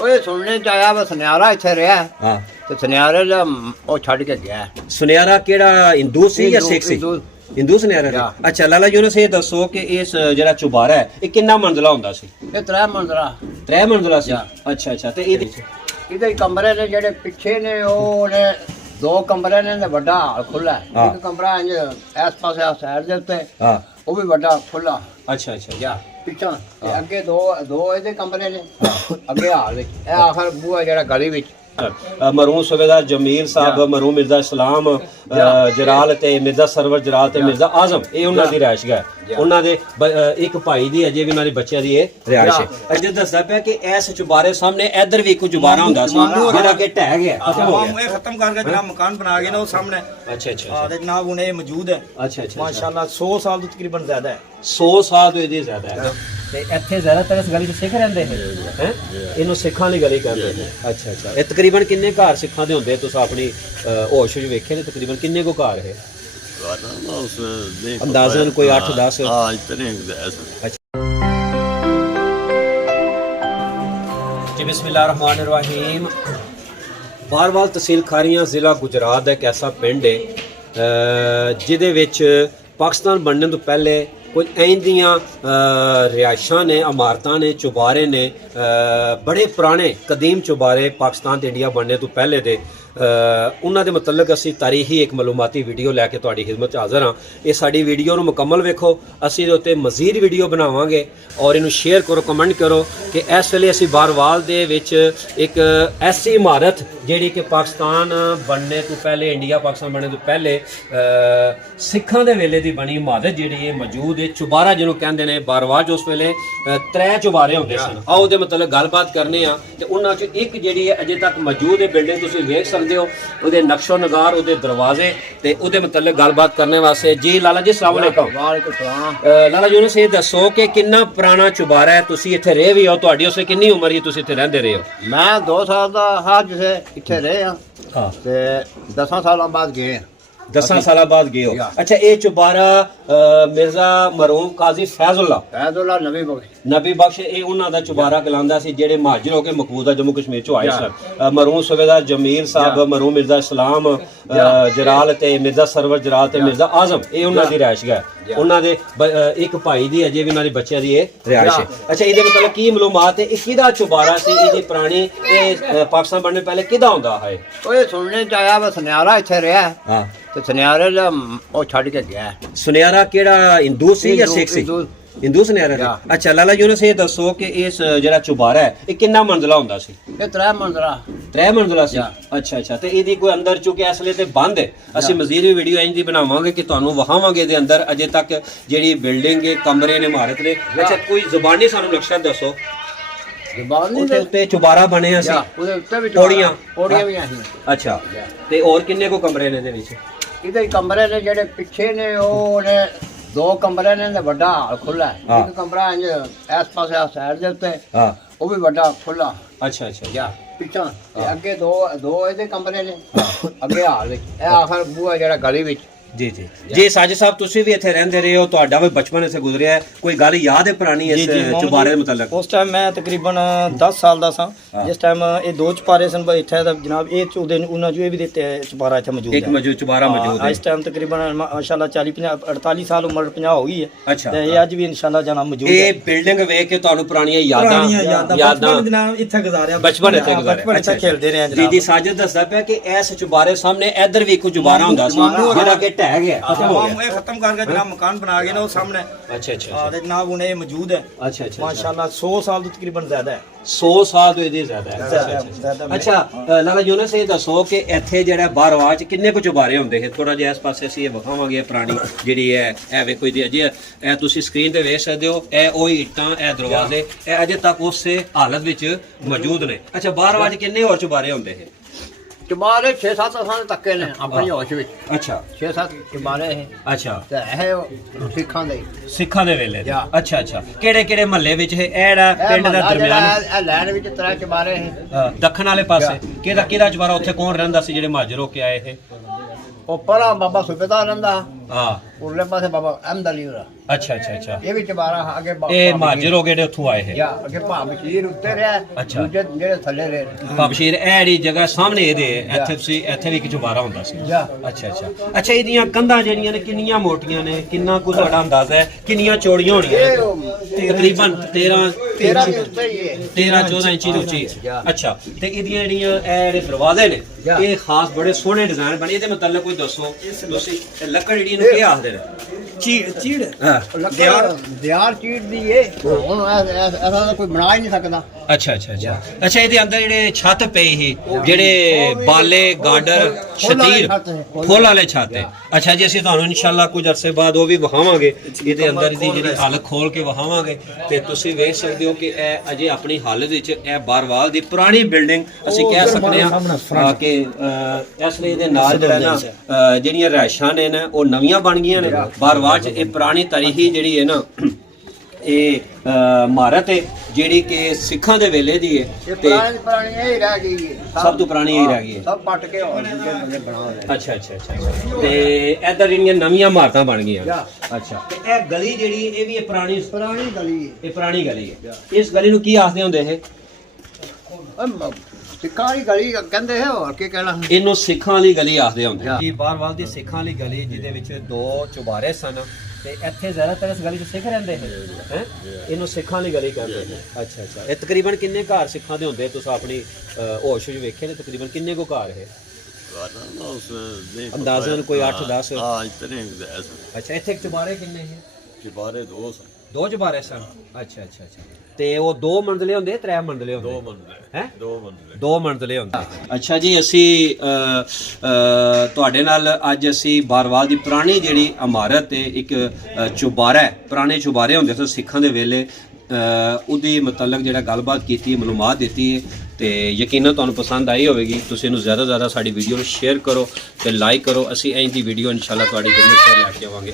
ਓਏ ਸੁਣਨੇ ਚ ਆਇਆ ਵਾ ਸੁਨਿਆਰਾ ਇੱਥੇ ਰਿਹਾ ਹਾਂ ਤੇ ਸੁਨਿਆਰੇ ਦਾ ਉਹ ਛੱਡ ਕੇ ਗਿਆ। ਸੁਨਿਆਰਾ ਕਿਹੜਾ ਹਿੰਦੂ ਸੀ ਜਾਂ ਸਿੱਖ ਸੀ? ਹਿੰਦੂ ਸੁਨਿਆਰਾ ਸੀ। ਅੱਛਾ ਲਾਲਾ ਯੂਨਸ ਇਹ ਦੱਸੋ ਕਿ ਇਸ ਜਿਹੜਾ ਚੁਬਾਰਾ ਹੈ ਇਹ ਕਿੰਨਾ ਮੰਜ਼ਲਾ ਹੁੰਦਾ ਸੀ? ਇਹ 3 ਮੰਜ਼ਲਾ 3 ਮੰਜ਼ਲਾ ਸੀ। ਅੱਛਾ ਅੱਛਾ ਤੇ ਇਹਦੇ ਕਮਰੇ ਨੇ ਜਿਹੜੇ ਪਿੱਛੇ ਨੇ ਉਹ ਨੇ 2 ਕਮਰੇ ਨੇ ਤੇ ਵੱਡਾ ਹਾਲ ਖੁੱਲਾ। ਇੱਕ ਕਮਰਾ ਇੰਜ ਇਸ ਪਾਸੇ ਆ ਸਾਈਡ ਦੇ ਉੱਤੇ ਹਾਂ ਉਹ ਵੀ ਵੱਡਾ ਖੁੱਲਾ। ਅੱਛਾ ਅੱਛਾ ਜਾ ਪਿੱਛਾ ਤੇ ਅੱਗੇ ਦੋ ਇਹਦੇ ਕਮਰੇ ਨੇ ਅੱਗੇ ਹਾਲ ਵਿੱਚ ਇਹ ਆਖਰ ਬੂਹਾ ਜਿਹੜਾ ਗਲੀ ਵਿੱਚ ਮਰਹੂਮ ਸੂਬੇਦਾਰ ਜਮੀਲ ਸਾਹਿਬ ਮਰਹੂਮ ਮਿਰਜ਼ਾ ਇਸਲਾਮ ਜਰਾਲ ਤੇ ਮਿਰਜ਼ਾ ਸਰਵਰ ਜਰਾਲ ਤੇ ਮਿਰਜ਼ਾ ਆਜ਼ਮ ਇਹ ਉਹਨਾਂ ਦੀ ਰਿਹਾਇਸ਼ ਹੈ। ਉਹਨਾਂ ਦੇ ਇੱਕ ਭਾਈ ਦੀ ਅਜੇ ਵੀ ਉਹਨਾਂ ਦੇ ਬੱਚਿਆਂ ਦੀ ਇਹ ਰਿਹਾਇਸ਼ ਹੈ। ਅਜੇ ਦੱਸਦਾ ਪਿਆ ਕਿ ਇਸ ਚੁਬਾਰੇ ਸਾਹਮਣੇ ਇੱਧਰ ਵੀ ਇੱਕ ਚੁਬਾਰਾ ਹੁੰਦਾ ਸੀ ਜਿਹੜਾ ਕਿ ਢਹਿ ਗਿਆ ਇਹ ਖਤਮ ਕਰਕੇ ਜਿਹੜਾ ਮਕਾਨ ਬਣਾ ਗਏ ਨਾ ਉਹ ਸਾਹਮਣੇ। ਅੱਛਾ ਅੱਛਾ ਤੇ ਜਨਾਬ ਹੁਣ ਇਹ ਮੌਜੂਦ ਹੈ। ਅੱਛਾ ਅੱਛਾ ਮਾਸ਼ਾਅੱਲਾ 100 ਸਾਲ ਤੋਂ ਤਕਰੀਬਨ ਜ਼ਿਆਦਾ ਹੈ। 100 ਸਾਲ ਤੋਂ ਇਹਦੀ ਜ਼ਿਆਦਾ ਹੈ ਤੇ ਇੱਥੇ ਜ਼ਿਆਦਾਤਰ ਇਸ ਗਲੀ 'ਚ ਸਿੱਖ ਰਹਿੰਦੇ ਨੇ ਹੈ ਇਹਨੂੰ ਸਿੱਖਾਂ ਦੀ ਗਲੀ ਕਹਿੰਦੇ ਨੇ। ਅੱਛਾ ਅੱਛਾ ਇਹ ਤਕਰੀਬਨ ਕਿੰਨੇ ਘਰ ਸਿੱਖਾਂ ਦੇ ਹੁੰਦੇ ਤੁਸੀਂ ਆਪਣੀ ਹੋਸ਼ ਵਿੱਚ ਵੇਖੇ ਨੇ ਤਕਰੀਬਨ ਕਿੰਨੇ ਕੋ ਘਰ ਹੈ? ਅੰਦਾਜ਼ਨ ਕੋਈ 8-10 हाँ इतने जी बिस्मिल्लाहिर्रहमानिर्रहीम। बारवाल तहसील खारियां ज़िला गुजरात ਦਾ ਇੱਕ ਐਸਾ ਪਿੰਡ ਹੈ ਜਿਹਦੇ ਵਿੱਚ ਪਾਕਿਸਤਾਨ ਬਣਨ ਤੋਂ ਪਹਿਲੇ ਕੁਝ ਇੰਦੀਆਂ ਰਿਹਾਇਸ਼ਾਂ ਨੇ ਇਮਾਰਤਾਂ ਨੇ ਚੁਬਾਰੇ ਨੇ ਬੜੇ ਪੁਰਾਣੇ ਕਦੀਮ ਚੁਬਾਰੇ ਪਾਕਿਸਤਾਨ ਤੇ ਇੰਡੀਆ ਬਣਨ ਤੋਂ ਪਹਿਲੇ ਦੇ ਉਹਨਾਂ ਦੇ ਮੁਤਲਕ ਅਸੀਂ ਤਾਰੀਖੀ ਇੱਕ ਮਾਲੂਮਾਤੀ ਵੀਡੀਓ ਲੈ ਕੇ ਤੁਹਾਡੀ ਖਿਦਮਤ 'ਚ ਹਾਜ਼ਰ ਹਾਂ। ਇਹ ਸਾਡੀ ਵੀਡੀਓ ਨੂੰ ਮੁਕੰਮਲ ਵੇਖੋ, ਅਸੀਂ ਇਹਦੇ ਉੱਤੇ ਮਜ਼ੀਦ ਵੀਡੀਓ ਬਣਾਵਾਂਗੇ ਔਰ ਇਹਨੂੰ ਸ਼ੇਅਰ ਕਰੋ, ਕਮੈਂਟ ਕਰੋ ਕਿ ਇਸ ਵੇਲੇ ਅਸੀਂ ਬਾਰਵਾਲ ਦੇ ਵਿੱਚ ਇੱਕ ਐਸੀ ਇਮਾਰਤ ਜਿਹੜੀ ਕਿ ਪਾਕਿਸਤਾਨ ਬਣਨੇ ਤੋਂ ਪਹਿਲੇ ਇੰਡੀਆ ਪਾਕਿਸਤਾਨ ਬਣਨੇ ਤੋਂ ਪਹਿਲੇ ਸਿੱਖਾਂ ਦੇ ਵੇਲੇ ਦੀ ਬਣੀ ਇਮਾਰਤ ਜਿਹੜੀ ਇਹ ਮੌਜੂਦ ਹੈ। ਚੁਬਾਰਾ ਜਿਹਨੂੰ ਕਹਿੰਦੇ ਨੇ ਬਾਰਵਾਲ 'ਚ ਉਸ ਵੇਲੇ 3 ਚੁਬਾਰੇ ਹੁੰਦੇ ਸਨ। ਆਓ ਉਹਦੇ ਮਤਲਬ ਗੱਲਬਾਤ ਕਰਨੇ ਆ ਤੇ ਉਹਨਾਂ 'ਚ ਇੱਕ ਜਿਹੜੀ ਹੈ ਅਜੇ ਤੱਕ ਮੌਜੂਦ ਹੈ ਬਿਲਡਿੰਗ ਤੁਸੀਂ ਵੇਖ ਸਕਦੇ ਹੋ ਉਹਦੇ ਨਕਸ਼ੋ ਨਗਾਰ ਉਹਦੇ ਦਰਵਾਜ਼ੇ ਤੇ ਉਹਦੇ ਮਤਲਬ ਗੱਲਬਾਤ ਕਰਨ ਵਾਸਤੇ। ਜੀ ਲਾਲਾ ਜੀ अस्सलाम वालेकुम। ਵਾਲੇਕੁਮ ਸਲਾਮ। ਲਾਲਾ ਯੂਨਸ ਇਹ ਦੱਸੋ ਕਿ ਕਿੰਨਾ ਪੁਰਾਣਾ ਚੁਬਾਰਾ ਹੈ? ਤੁਸੀਂ ਇੱਥੇ ਰਹੇ ਵੀ ਹੋ, ਤੁਹਾਡੀ ਉਸੇ ਕਿੰਨੀ ਉਮਰ ਹੈ ਤੁਸੀਂ ਇੱਥੇ ਰਹਿੰਦੇ ਰਹੇ ਹੋ? ਮੈਂ 2 ਸਾਲ ਦਾ ਹੱਜ ਸੇ ਇੱਥੇ ਰਹੇ ਹਾਂ ਤੇ 10 ਸਾਲਾਂ ਬਾਅਦ ਗਏ। 10 ਸਾਲਾਂ ਬਾਅਦ ਗਏ ਹੋ। ਅੱਛਾ ਇਹ ਚੁਬਾਰਾ ਮਿਰਜ਼ਾ ਮਰਹੂਮ ਕਾਜ਼ੀ ਫੈਜ਼ੁल्ला ਨਬੀ ਬਖਸ਼ ਇਹ ਉਹਨਾਂ ਦਾ ਚੁਬਾਰਾ ਕਲਾਂਦਾ ਸੀ ਜਿਹੜੇ ਮਹਾਜਰ ਹੋ ਕੇ ਮਕਬੂਜ਼ਾ ਜੰਮੂ ਕਸ਼ਮੀਰ ਚੋਂ ਆਏ ਸਨ। ਮਰਹੂਮ ਸੂਬੇਦਾਰ ਜਮੀਲ ਸਾਹਿਬ ਮਰਹੂਮ ਮਿਰਜ਼ਾ ਇਸਲਾਮ ਜਰਾਲ ਤੇ ਮਿਰਜ਼ਾ ਸਰਵਰ ਜਰਾਲ ਤੇ ਮਿਰਜ਼ਾ ਆਜ਼ਮ ਇਹ ਉਹਨਾਂ ਦੀ ਰਿਹਾਇਸ਼ ਹੈ। ਉਹਨਾਂ ਦੇ ਇੱਕ ਭਾਈ ਦੀ ਅਜੇ ਵੀ ਉਹਨਾਂ ਦੇ ਬੱਚਿਆਂ ਦੀ ਇਹ ਰਿਹਾਇਸ਼ ਹੈ। ਅੱਛਾ ਇਹਦੇ ਮਤਲਬ ਕੀ ਮਾਲੂਮਾਤ ਹੈ? ਇਹ ਕਿਹਦਾ ਚੁਬਾਰਾ ਸੀ? ਇਹਦੀ ਪੁਰਾਣੀ ਇਹ ਪਾਕਿਸਤਾਨ ਬਣਨ ਪਹਿਲੇ ਕਿਹਦਾ ਹੁੰਦਾ ਹੈ? ਓਏ ਸੁਣਨੇ ਚ ਆਇਆ ਵਾ ਸੁਨਿਆਰਾ ਇੱਥੇ ਰਿਹਾ ਹਾਂ ਤੇ ਸੁਨਿਆਰੇ ਦਾ ਉਹ ਛੱਡ ਕੇ ਗਿਆ। ਸੁਨਿਆਰਾ ਕਿਹੜਾ ਹਿੰਦੂ ਸੀ ਜਾਂ ਸਿੱਖ ਸੀ? ਹਿੰਦੂ ਸੁਨਿਆਰਾ ਸੀ। ਅੱਛਾ ਲਾਲਾ ਯੂਨਸ ਇਹ ਦੱਸੋ ਕਿ ਇਸ ਜਿਹੜਾ ਚੁਬਾਰਾ ਹੈ ਇਹ ਕਿੰਨਾ ਮੰਜ਼ਲਾ ਹੁੰਦਾ ਸੀ? ਇਹ 3 ਮੰਜ਼ਲਾ 3 ਮੰਜ਼ਲਾ ਸੀ। ਅੱਛਾ ਅੱਛਾ ਤੇ ਇਹਦੀ ਕੋਈ ਅੰਦਰ ਚੁੱਕੇ ਇਸ ਲਈ ਤੇ ਬੰਦ ਹੈ। ਅਸੀਂ ਮਜ਼ੀਦ ਵੀ ਵੀਡੀਓ ਇੰਜ ਦੀ ਬਣਾਵਾਂਗੇ ਕਿ ਤੁਹਾਨੂੰ ਵਹਾਵਾਂਗੇ ਇਹਦੇ ਅੰਦਰ ਅਜੇ ਤੱਕ ਜਿਹੜੀ ਬਿਲਡਿੰਗ ਹੈ ਕਮਰੇ ਨੇ ਇਮਾਰਤ ਨੇ। ਅੱਛਾ ਕੋਈ ਜ਼ੁਬਾਨੀ ਸਾਨੂੰ ਨਕਸ਼ਾ ਦੱਸੋ। ਜ਼ੁਬਾਨੀ ਉਹਦੇ ਉੱਤੇ ਚੁਬਾਰਾ ਬਣਿਆ ਸੀ, ਉਹਦੇ ਉੱਤੇ ਵੀ ਪੌੜੀਆਂ ਵੀ ਆਹੀ। ਅੱਛਾ ਤੇ ਹੋਰ ਕਿੰਨੇ ਕੋ ਕਮਰੇ ਨੇ ਇਹਦੇ ਵਿੱਚ? ਇਹਦੇ ਕਮਰੇ ਨੇ ਜਿਹੜੇ ਪਿੱਛੇ ਨੇ ਉਹ ਨੇ 2 ਕਮਰੇ ਨੇ ਤੇ ਵੱਡਾ ਹਾਲ ਖੁੱਲਾ। ਇੱਕ ਕਮਰਾ ਇੰਜ ਇਸ ਪਾਸੇ ਆ ਸਾਈਡ ਦੇ ਉੱਤੇ ਹਾਂ ਉਹ ਵੀ ਵੱਡਾ ਖੁੱਲਾ। ਅੱਛਾ ਅੱਛਾ ਜਾ ਪਿੱਛਾ ਤੇ ਅੱਗੇ ਦੋ ਇਹਦੇ ਕਮਰੇ ਨੇ ਅੱਗੇ ਹਾਲ ਵਿੱਚ ਇਹ ਆਖਰ ਬੂਹਾ ਜਿਹੜਾ ਗਲੀ ਵਿੱਚ। ਜੀ ਜੀ ਜੀ ਸਾਜid ਸਾਹਿਬ ਤੁਸੀਂ ਵੀ ਇੱਥੇ ਰਹਿੰਦੇ ਰਹੇ ਹੋ, ਤੁਹਾਡਾ ਵੀ ਬਚਪਨ ਇੱਥੇ ਗੁਜ਼ਰਿਆ ਹੈ, ਕੋਈ ਗੱਲ ਯਾਦ ਹੈ ਪੁਰਾਣੀ ਇਸ ਚੁਬਾਰੇ ਦੇ ਮੁਤਲਕ? ਉਸ ਟਾਈਮ ਮੈਂ ਤਕਰੀਬਨ 10 ਸਾਲ ਦਾ ਸਾਂ ਜਿਸ ਟਾਈਮ ਇਹ 2 ਚੁਬਾਰੇ ਸਨ ਇੱਥੇ ਦਾ ਜਨਾਬ। ਇਹ ਚੋਦੇ ਉਹਨਾਂ ਜੋ ਇਹ ਵੀ ਦਿੱਤੇ ਚੁਬਾਰਾ ਇੱਥੇ ਮੌਜੂਦ ਹੈ। ਇੱਕ ਮੌਜੂਦ ਚੁਬਾਰਾ ਮੌਜੂਦ ਹੈ। ਇਸ ਟਾਈਮ ਤਕਰੀਬਨ ਮਾਸ਼ਾਅੱਲਾ 40-50-48 ਸਾਲ ਉਮਰ 50 ਹੋ ਗਈ ਹੈ। ਅੱਛਾ ਤੇ ਇਹ ਅੱਜ ਵੀ ਇਨਸ਼ਾਅੱਲਾ ਜਨਾਬ ਮੌਜੂਦ ਹੈ। ਇਹ ਬਿਲਡਿੰਗ ਵੇਖ ਕੇ ਤੁਹਾਨੂੰ ਪੁਰਾਣੀਆਂ ਯਾਦਾਂ ਜਨਾਬ ਇੱਥੇ ਗੁਜ਼ਾਰਿਆ ਬਚਪਨ ਇੱਥੇ ਗੁਜ਼ਾਰਿਆ। ਅੱਛਾ ਖੇਡਦੇ ਰਹੇ ਜੀ ਜੀ ਸਾਜid ਦੱਸਦਾ ਪਿਆ ਕਿ ਇਸ ਚੁਬਾਰੇ ਸਾਹਮਣੇ ਇੱਧਰ ਵੀ ਇੱਕ ਚੁਬਾਰਾ ਹੁੰਦਾ ਸੀ ਜਿਹੜਾ ਕਿ ਢਹਿ ਗਿਆ। ਇਹ ਖਤਮ ਕਰਕੇ ਜਿਹੜਾ ਮਕਾਨ ਬਣਾ ਗਏ ਨਾ ਉਹ ਸਾਹਮਣੇ। ਅੱਛਾ ਅੱਛਾ ਤੇ ਜਨਾਬ ਹੁਣ ਇਹ ਮੌਜੂਦ ਹੈ। ਅੱਛਾ ਅੱਛਾ ਮਾਸ਼ਾਅੱਲਾ 100 ਸਾਲ ਤੋਂ ਤਕਰੀਬਨ ਜ਼ਿਆਦਾ ਹੈ। 100 ਸਾਲ ਤੋਂ ਇਹਦੀ ਜ਼ਿਆਦਾ ਹੈ। ਅੱਛਾ ਲਾਲਾ ਯੂਨਸ ਇਹ ਦੱਸੋ ਕਿ ਇੱਥੇ ਜਿਹੜਾ ਬਾਰਵਾਲ ਚ ਕਿੰਨੇ ਕੁ ਚੁਬਾਰੇ ਹੁੰਦੇ ਹੈ? ਥੋੜਾ ਜਿਹਾ ਇਸ ਪਾਸੇ ਅਸੀਂ ਇਹ ਵਿਖਾਵਾਂਗੇ ਪੁਰਾਣੀ ਜਿਹੜੀ ਹੈ ਇਹ ਵੇਖੋ ਇਹਦੀ ਅਜੇ ਇਹ ਤੁਸੀਂ ਸਕਰੀਨ ਤੇ ਵੇਖ ਸਕਦੇ ਹੋ। ਇਹ ਉਹੀ ਇੱਟਾਂ ਇਹ ਦਰਵਾਜ਼ੇ ਇਹ ਅਜੇ ਤੱਕ ਉਸੇ ਹਾਲਤ ਵਿੱਚ ਮੌਜੂਦ ਨੇ। ਅੱਛਾ ਬਾਰਵਾਲ ਚ ਕਿੰਨੇ ਹੋਰ ਚੁਬਾਰੇ ਹੁੰਦੇ ਹੈ? ਚੁਬਾਰੇ 6-7 ਸਾਲ ਤੱਕੇ ਨੇ ਆਪਣੀ ਹੋਸ਼ ਵਿੱਚ। ਅੱਛਾ 6-7 ਚੁਬਾਰੇ ਹੈ। ਅੱਛਾ ਤੇ ਇਹ ਸਿੱਖਾਂ ਦੇ ਵੇਲੇ ਦੇ। ਅੱਛਾ ਅੱਛਾ ਕਿਹੜੇ ਕਿਹੜੇ ਮਹੱਲੇ ਵਿੱਚ ਹੈ? ਇਹ ਜਿਹੜਾ ਪਿੰਡ ਦਾ ਦਰਮਿਆਨ ਇਹ ਲੈਣ ਵਿੱਚ 3 ਚੁਬਾਰੇ ਹੈ। ਦੱਖਣ ਵਾਲੇ ਪਾਸੇ ਕਿਹਦਾ ਚੁਬਾਰਾ? ਉੱਥੇ ਕੌਣ ਰਹਿੰਦਾ ਸੀ ਜਿਹੜੇ ਮਹਾਜਰ ਹੋ ਕੇ ਆਏ ਇਹ? ਉਹ ਪਰਾਂ ਬਾਬਾ ਸੂਬੇਦਾਰ ਰਹਿੰਦਾ। ਹਾਂ ਉਰਲੇ ਪਾਸੇ ਬਾਬਾ ਅਹਿਮਦ ਅਲੀ ਹੋਰਾ ਅੱਛਾ ਅੱਛਾ ਅੱਛਾ ਇਹ ਵੀ ਚਬਾਰਾ ਅੱਗੇ ਇਹ ਮਾਜਰ ਹੋ ਗਏ ਜਿਹੜੇ ਉੱਥੋਂ ਆਏ ਹੈ ਜਾਂ ਅੱਗੇ ਭਾਬਸ਼ੀਰ ਉੱਤੇ ਰਿਹਾ ਅੱਛਾ। ਦੂਜੇ ਜਿਹੜੇ ਥੱਲੇ ਰਹੇ ਬਾਬਸ਼ੀਰ ਇਹ ਜਿਹੜੀ ਜਗ੍ਹਾ ਸਾਹਮਣੇ ਇਹਦੇ ਇੱਥੇ ਤੁਸੀਂ ਇੱਥੇ ਵੀ ਇੱਕ ਚੁਬਾਰਾ ਹੁੰਦਾ ਸੀ ਜਾਂ ਅੱਛਾ ਅੱਛਾ ਅੱਛਾ ਇਹਦੀਆਂ ਕੰਧਾਂ ਜਿਹੜੀਆਂ ਨੇ ਕਿੰਨੀਆਂ ਮੋਟੀਆਂ ਨੇ ਕਿੰਨਾ ਕੁ ਤੁਹਾਡਾ ਅੰਦਾਜ਼ਾ ਹੈ ਕਿੰਨੀਆਂ ਚੌੜੀਆਂ ਹੋਣੀਆਂ ਇਹ ਨੇ? ਤਕਰੀਬਨ 13 ਦੇ ਉੱਤੇ ਹੀ ਹੈ 13-14 ਇੰਚੀ ਦੀ ਉੱਚੀ ਅੱਛਾ ਤੇ ਇਹਦੀਆਂ ਜਿਹੜੀਆਂ ਇਹ ਜਿਹੜੇ ਦਰਵਾਜ਼ੇ ਨੇ ਇਹ ਖਾਸ ਬੜੇ ਸੋਹਣੇ ਡਿਜ਼ਾਈਨ ਬਣੇ ਇਹਦੇ ਮਤਲਬ ਕੋਈ ਦੱਸੋ ਤੁਸੀਂ ਇਹ ਲੱਕੜ ਜਿਹੜੀ ਇਹਨੂੰ ਕੀ ਆਖਦੇ ਨੇ ਚੀੜ ਹਾਂ ਦਿਆਰ ਚੀਟ ਦੀ ਇਹ ਹੁਣ ਐਸਾ ਤਾਂ ਕੋਈ ਬਣਾ ਹੀ ਨਹੀਂ ਸਕਦਾ ਅੱਛਾ ਅੱਛਾ ਅੱਛਾ ਅੱਛਾ ਇਹਦੇ ਅੰਦਰ ਜਿਹੜੇ ਛੱਤ ਪਈ ਸੀ ਜਿਹੜੇ ਬਾਲੇ ਗਾਡਰ ਸ਼ਤੀਰ ਫੁੱਲ ਵਾਲੇ ਛੱਤ ਹੈ ਅੱਛਾ ਜੀ ਅਸੀਂ ਤੁਹਾਨੂੰ ਇਨਸ਼ਾਅੱਲਾ ਕੁਝ ਅਰਸੇ ਬਾਅਦ ਉਹ ਵੀ ਵਿਖਾਵਾਂਗੇ ਇਹਦੇ ਅੰਦਰ ਦੀ ਜਿਹੜੀ ਹਾਲਤ ਖੋਲ ਕੇ ਵਿਖਾਵਾਂਗੇ ਤੇ ਤੁਸੀਂ ਵੇਖ ਸਕਦੇ ਹੋ ਕਿ ਇਹ ਅਜੇ ਆਪਣੀ ਹਾਲਤ ਵਿੱਚ ਇਹ ਬਾਰਵਾਲ ਦੀ ਪੁਰਾਣੀ ਬਿਲਡਿੰਗ ਅਸੀਂ ਕਹਿ ਸਕਦੇ ਹਾਂ ਕਿ ਇਸ ਲਈ ਇਹਦੇ ਨਾਲ ਜਿਹੜਾ ਨਾ ਜਿਹੜੀਆਂ ਰਿਹਾਇਸ਼ਾਂ ਨੇ ਨਾ ਉਹ ਨਵੀਆਂ ਬਣ ਗਈਆਂ ਨੇ ਬਾਰਵਾਲ 'ਚ ਇਹ ਪੁਰਾਣੀ ਤਾਰੀਖੀ ਜਿਹੜੀ ਹੈ ਨਾ ਇਹ ਇਮਾਰਤ ਹੈ ਜਿਹੜੀ ਕਿ ਸਿੱਖਾਂ ਦੇ ਵੇਲੇ ਦੀ ਹੈ ਇਹ ਤੇ ਪੁਰਾਣੀ ਇਹ ਰਹਿ ਗਈ ਹੈ ਸਭ ਤੋਂ ਪੁਰਾਣੀ ਇਹ ਰਹਿ ਗਈ ਹੈ ਸਭ ਪੱਟ ਕੇ ਹੋਰ ਦੂਜੇ ਬੰਦੇ ਬਣਾ ਲਏ ਅੱਛਾ ਅੱਛਾ ਅੱਛਾ ਤੇ ਇੱਧਰ ਜਿਹੜੀਆਂ ਨਵੀਆਂ ਇਮਾਰਤਾਂ ਬਣ ਗਈਆਂ ਅੱਛਾ ਤੇ ਇਹ ਗਲੀ ਜਿਹੜੀ ਇਹ ਵੀ ਪੁਰਾਣੀ ਗਲੀ ਹੈ ਇਹ ਪੁਰਾਣੀ ਗਲੀ ਹੈ ਇਸ ਗਲੀ ਨੂੰ ਕੀ ਆਖਦੇ ਹੁੰਦੇ ਇਹ ਸਿੱਖਾਂ ਦੀ ਗਲੀ ਕਹਿੰਦੇ ਹੈ ਹੋਰ ਕੀ ਕਹਿਣਾ ਇਹਨੂੰ ਸਿੱਖਾਂ ਵਾਲੀ ਗਲੀ ਆਖਦੇ ਹੁੰਦੇ ਜੀ ਬਾਰਵਾਲ ਦੀ ਸਿੱਖਾਂ ਵਾਲੀ ਗਲੀ ਜਿਹਦੇ ਵਿੱਚ ਦੋ ਚੁਬਾਰੇ ਸਨ ਤੇ ਇੱਥੇ ਜ਼ਿਆਦਾਤਰ ਇਸ ਗਲੀ 'ਚ ਸਿੱਖ ਰਹਿੰਦੇ ਨੇ ਹੈ ਇਹਨੂੰ ਸਿੱਖਾਂ ਵਾਲੀ ਗਲੀ ਕਹਿੰਦੇ ਨੇ ਅੱਛਾ ਅੱਛਾ ਇਹ ਤਕਰੀਬਨ ਕਿੰਨੇ ਘਰ ਸਿੱਖਾਂ ਦੇ ਹੁੰਦੇ ਤੁਸੀਂ ਆਪਣੀ ਹੋਸ਼ ਵਿੱਚ ਵੇਖੇ ਨੇ ਤਕਰੀਬਨ ਕਿੰਨੇ ਕੋ ਘਰ ਹੈ ਅੰਦਾਜ਼ਨ ਕੋਈ 8-10 ਹਾਂ ਇਤਨੇ ਅੱਛਾ ਇੱਥੇ ਚੁਬਾਰੇ ਕਿੰਨੇ ਹੈ ਚੁਬਾਰੇ ਦੋ ਚੁਬਾਰੇ ਸਨ ਅੱਛਾ ਅੱਛਾ ਅੱਛਾ ਤੇ ਉਹ 2 ਮੰਜ਼ਲੇ ਹੁੰਦੇ 3 ਮੰਜ਼ਲੇ ਹੁੰਦੇ 2 ਮੰਜ਼ਲੇ ਹੈ 2 ਮੰਜ਼ਲੇ ਹੁੰਦੇ ਅੱਛਾ ਜੀ ਅਸੀਂ ਤੁਹਾਡੇ ਨਾਲ ਅੱਜ ਅਸੀਂ ਬਾਰਵਾਲ ਦੀ ਪੁਰਾਣੀ ਜਿਹੜੀ ਇਮਾਰਤ ਹੈ ਇੱਕ ਚੁਬਾਰਾ ਪੁਰਾਣੇ ਚੁਬਾਰੇ ਹੁੰਦੇ ਸੀ ਸਿੱਖਾਂ ਦੇ ਵੇਲੇ ਉਹਦੀ ਮੁਤਲਕ ਜਿਹੜਾ ਗੱਲਬਾਤ ਕੀਤੀ ਮਾਲੂਮਾਤ ਦਿੱਤੀ ਹੈ ਤੇ ਯਕੀਨਨ ਤੁਹਾਨੂੰ ਪਸੰਦ ਆਈ ਹੋਵੇਗੀ ਤੁਸੀਂ ਇਹਨੂੰ ਜ਼ਿਆਦਾ ਸਾਡੀ ਵੀਡੀਓ ਨੂੰ ਸ਼ੇਅਰ ਕਰੋ ਤੇ ਲਾਈਕ ਕਰੋ ਅਸੀਂ ਇੰਜ ਦੀ ਵੀਡੀਓ ਇਨਸ਼ਾਅੱਲਾ ਤੁਹਾਡੀ ਖਿਦਮਤ 'ਚ ਲੈ ਕੇ ਆਵਾਂਗੇ